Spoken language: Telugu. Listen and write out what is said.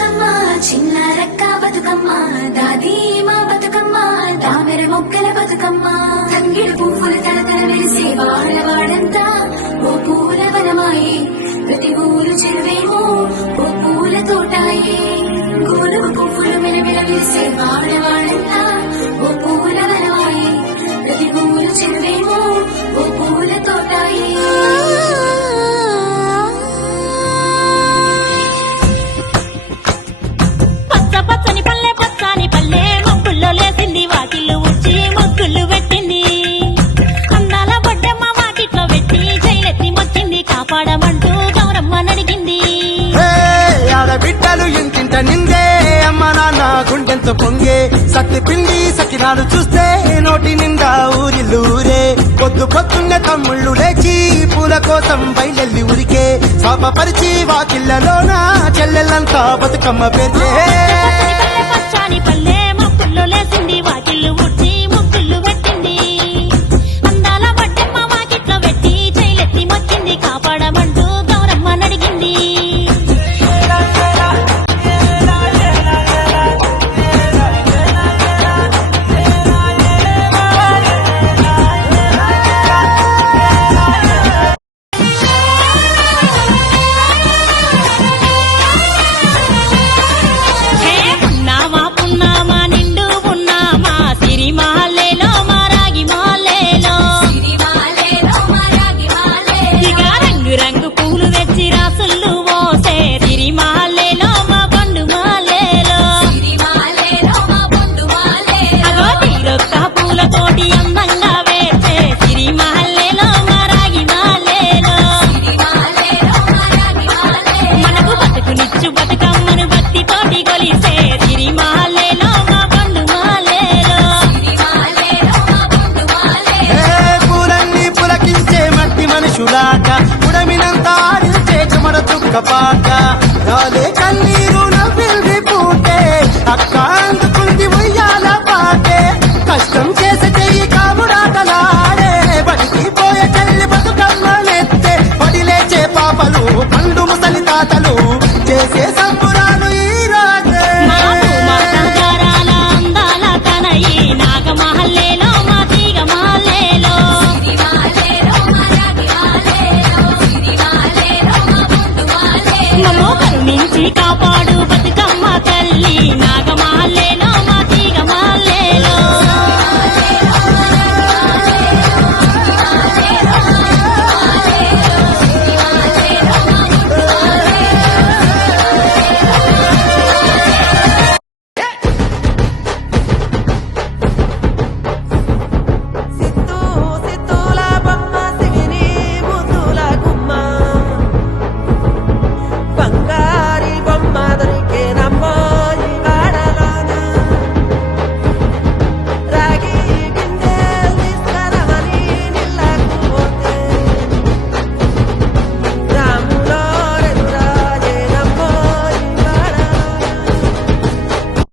బతుకమ్మ చిన్న రక్క బతుకమ్మ దాది మా బతుకమ్మ దామెర మొక్కల బతుకమ్మ తంగిడి పువ్వుల తలతల మెరిసే వాడవాడంతా ఓ పూల వనమాయే ప్రతి ఊరు చెరువేమో ఓ పూల తోటాయే గోలుగు పువ్వులు మెలమెల మెరిసే వాడవాడంతా ఓ పూల వనమాయే ప్రతి ఊరు చెరువేమో ఓ పూల తోటాయే పచ్చని పల్లె పచ్చని పల్లె మొక్కుల్లో లేసింది వాకిళ్ళు ఉచ్చి మొక్కులు పెట్టింది అందాల బొడ్డమ్మ వాకిట్లో పెట్టి జైలెత్తి మొక్కింది కాపాడమంటూ గౌరమ్మ నడిగింది ఆడబిడ్డలు ఇంటింట నిందే అమ్మ నాన్న గుండెంతో పొంగే సత్తి పిండి సకినాలు చూస్తే నోటి నిండా ఊరిల్లూరే పొద్దు పొద్దున్న తమ్ముళ్ళు లేచి పూల కోసం బయలెల్లి ఉరికే శాపపరిచి వాకిళ్లలోన చెల్లెళ్ళంతా బతుకమ్మ పేర్చే పచ్చని పల్లె మొక్కుల్లో లేసింది వాకిళ్ళు ఉచ్చి మొక్కులు పెట్టింది అందాల బొడ్డమ్మ వాకిట్లో పెట్టి జైలెత్తి మొక్కింది కాపాడమంటూ గౌరమ్మ నడిగింది పాట రాలే కన్నీరు నవ్వింది పూటే అక్క అందుకుంది ఉయ్యాల పాటే కష్టం చేసే చెయ్యి కాముడాటలాడే బడికి పోయే చెల్లి బతుకమ్మలెత్తే పడి లేచే పాపలు పండు ముసలి తాతలు చేసే సంబురాలు ఈ రాజే అందాల తనయి నాగమహల్లేలో మా తీగ మహల్లేలో మమ్మో కరుణించి కాపా